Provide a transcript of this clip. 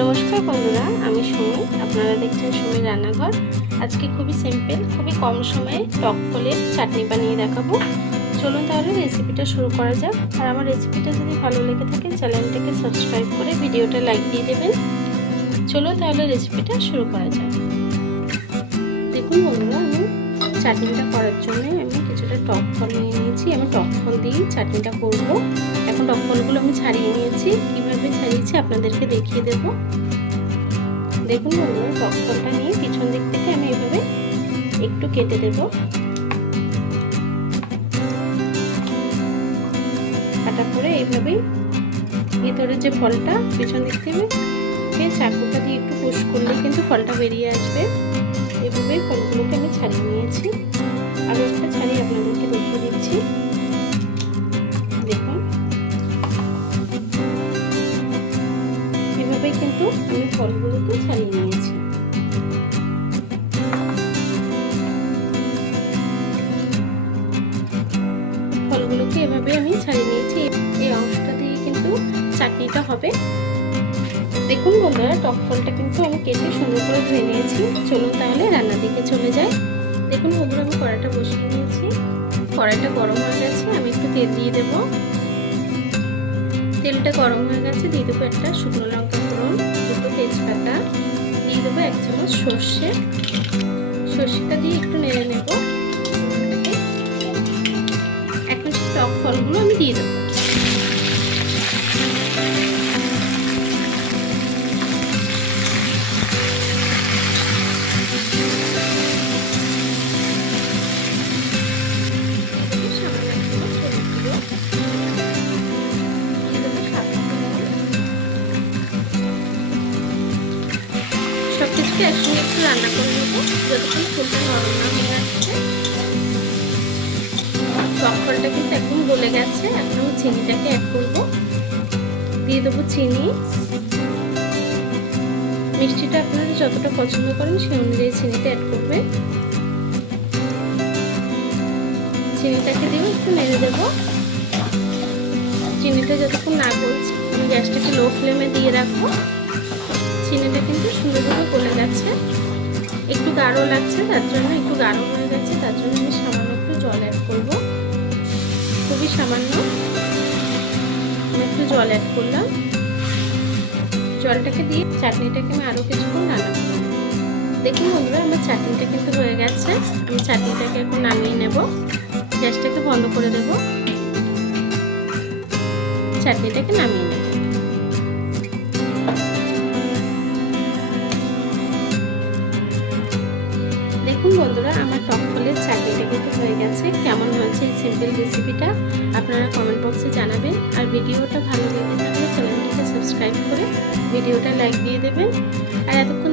নমস্কার বন্ধুরা, আমি সুমি। আপনারা দেখছেন সুমির রান্নাঘর। আজকে খুবই সিম্পল, খুবই কম সময়ে টক ফলের চাটনি বানিয়ে দেখাবো। চলুন তাহলে রেসিপিটা শুরু করা যাক। আর আমার রেসিপিটা যদি ভালো লেগে থাকে চ্যানেলটাকে সাবস্ক্রাইব করে ভিডিওটা লাইক দিয়ে দেবেন। চলুন তাহলে রেসিপিটা শুরু করা যাক। দেখুন বন্ধুরা, আমি চাটনিটা করার জন্য আমি কিছুটা টক ফল নিয়ে নিয়েছি। আমি টক ফল দিয়েই চাটনিটা করবো। এখন টক ফলগুলো আমি ছাড়িয়ে নিয়েছি। কীভাবে ছাড়িয়েছি আপনাদেরকে দেখিয়ে দেব। দেখুন বন্ধুরা, টক ফলটা নিয়ে পিছন দিক থেকে আমি এভাবে একটু কেটে দেব। কাটা করে এইভাবেই ভিতরের যে ফলটা পিছন দিক থেকে চাকুটা দিয়ে একটু পুশ করলে কিন্তু ফলটা বেরিয়ে আসবে। এভাবেই ফলগুলোকে আমি ছাড়িয়ে নিয়েছি। আরও একটা ছাড়িয়ে আপনাদেরকে দেখিয়ে দিচ্ছি। দেখুন, এভাবেই কিন্তু আমি ফলগুলোকে ছাড়িয়ে নিয়েছি। ফলগুলোকে এভাবে আমি ছাড়িয়ে নিয়েছি। এই অংশটা দিয়ে কিন্তু চাটনিটা হবে। দেখুন বন্ধুরা, টক ফলটা কিন্তু আমি কেটে সুন্দর করে ধুয়ে নিয়েছি। চলুন তাহলে রান্নার দিকে চলে যাই। দেখুন বন্ধুরা, আমি কড়াইটা বসিয়ে নিয়েছি। কড়াইটা গরম হয়ে গেছে, আমি একটু তেল দিয়ে দেব। তেলটা গরম হয়ে গেছে, দিয়ে দেবো একটা শুকনো লঙ্কা ফোড়ন, দুটো তেজপাতা, দিয়ে দেবো 1 চামচ সর্ষে। সর্ষেটা দিয়ে একটু নেড়ে নেব। এখন টক ফলগুলো আমি দিয়ে দেবো। সবকিছুকে একসঙ্গে একটু রান্না করে নেবো যতক্ষণ ফুলটা নরম না হয়ে আসছে। টক ফলটা কিন্তু একদম গলে গেছে। এখন আমি চিনিটাকে অ্যাড করবো। দিয়ে দেবো চিনি। মিষ্টিটা আপনারা যতটা পছন্দ করেন সেই অনুযায়ী চিনিটা অ্যাড করবে। চিনিটাকে দিয়ে একটু নেড়ে দেবো। চিনিটা যতক্ষণ না গলছে আমি গ্যাসটাকে লো ফ্লেমে দিয়ে রাখবো। চিনিটা কিন্তু সুন্দরভাবে গলে গেছে। একটু গাঢ় লাগছে, তার জন্য একটু গাঢ় হয়ে গেছে, তার জন্য আমি সামান্য একটু জল অ্যাড করবো। খুবই সামান্য আমি একটু জল অ্যাড করলাম। জলটাকে দিয়ে চাটনিটাকে আমি আরও কিছুক্ষণ রান্না করব। দেখুন বন্ধুরা, আমার চাটনিটা কিন্তু হয়ে গেছে। আমি চাটনিটাকে এখন নামিয়ে নেব। গ্যাসটাকে বন্ধ করে দেব। চাটনিটাকে নামিয়ে নেব। দেখুন বন্ধুরা, আমার টক ফলের চাটনিটা কিন্তু হয়ে গেছে। কেমন হয়েছে এই সিম্পল রেসিপিটা আপনারা কমেন্ট বক্সে জানাবেন। আর ভিডিওটা ভালো লেগে থাকলে চ্যানেলটিকে সাবস্ক্রাইব করে ভিডিওটা লাইক দিয়ে দেবেন। আর এতক্ষণ